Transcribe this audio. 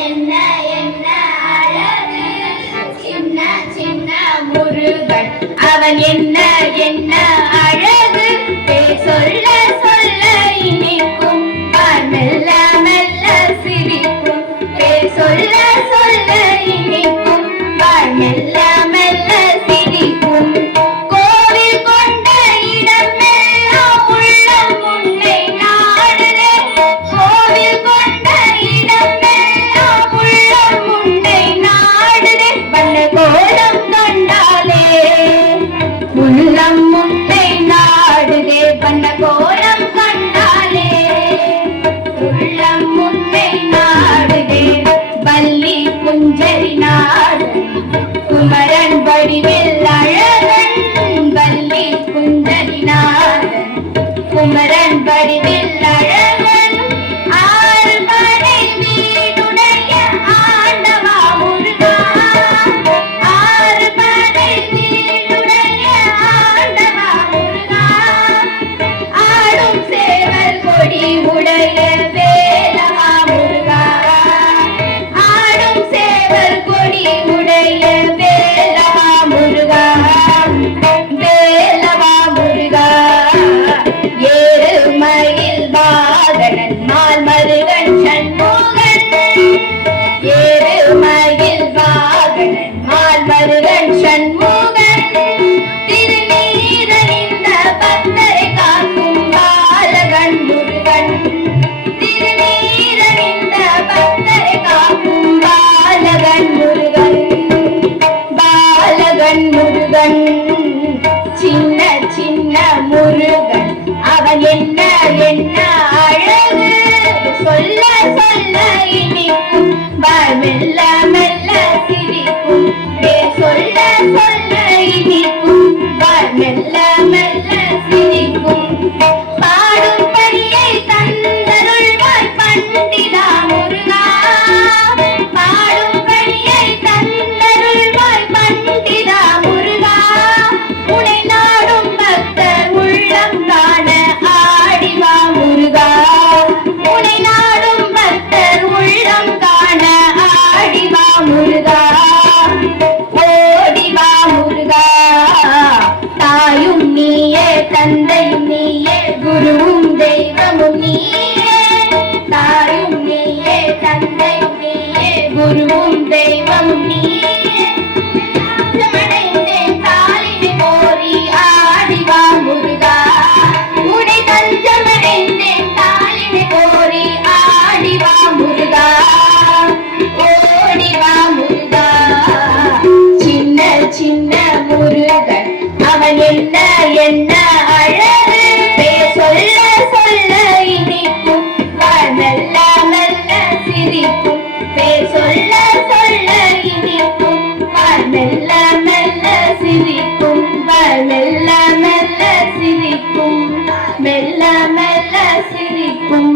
என்ன என்ன அழகு சின்ன சின்ன முருகன் அவன் என்ன என்ன அழகு சொல்ல சொல்ல இனிக்கும் மெல்ல மெல்ல சிரிக்கும் சொல்ல சொல்ல இனிக்கும் மெல்ல மெல்ல சிரிக்கும் கோவில் கொண்ட இடமெல்லாம் உள்ளம் உன்னை நாடுதே கோவில் கொண்ட இடமெல்லாம் உள்ளம் உன்னை நாடுதே வண்ண கோலம் கண்டாலே உள்ளம் உன்னை நாடுதே வண்ண கோலம் கண்டாலே உள்ளம் உன்னை நாடுதே வள்ளி குஞ்சரி நாடு குமரன் வடிவில் அழகன் வள்ளி குஞ்சரி நாடு குமரன் வடிவில் அழகன் ஆறுபடை வீடுடைய ஆண்டவா முருகா ஆறுபடை வீடுடைய ஆண்டவா முருகா ஆடும் சேவல் கொடி உடைய வேலவா முருகா ஆடும் சேவல் கொடி உடைய வேலவா முருகா வேலவா முருகா ஏறுமயில் வாகனன் மால் மருகன் சண்முகன் ஏறுமயில் வாகனன் மால் மருகன் சண்முகன் திருநீரணிந்த பக்தரை காக்கும் பாலகன் முருகன் திருநீரணிந்த பக்தரை காக்கும் பாலகன் முருகன் பாலகன் முருகன் சின்ன சின்ன முருகன் அவன் என்ன என்ன அழகு சொல்ல சொல்ல இனிக்கும் மெல்ல மெல்ல சிரிக்கும் சொல்ல சொல்ல இனிக்கும் மெல்ல மெல்ல சிரிக்கும் பாடும் பணியை தந்தருள்வாய் பண்டிதா முருகா பாடும் பணியை தந்தருள்வாய் பண்டிதா முருகா உனை நாடும் பக்தர் உள்ளம் காண ஆடிவா முருகா உனை நாடும் பக்தர் உள்ளம் காண ஆடிவா முருகா ஓடிவா முருகா தாயும் நீயே தந்தையும் நீயே குருவும் தெய்வமும் நீயே தாயும் நீயே தந்தையும் நீயே குருவும் தெய்வமும் நீயே தஞ்சமடைந்தேன் தாளினை கோரி ஆடிவா முருகா உனை தஞ்சமடைந்தேன் தாளினை கோரி ஆடிவா முருகா ஓடிவா முருகா சின்ன சின்ன முருகன் அவன் என்ன என்ன அழகு சொல்ல சொல்ல இனிக்கும் மெல்ல மெல்ல சிரிக்கும் சொல்ல சொல்ல இனிக்கும் மெல்ல மெல்ல சிரிக்கும் மெல்ல மெல்ல சிரிக்கும் மெல்ல மெல்ல சிரிக்கும்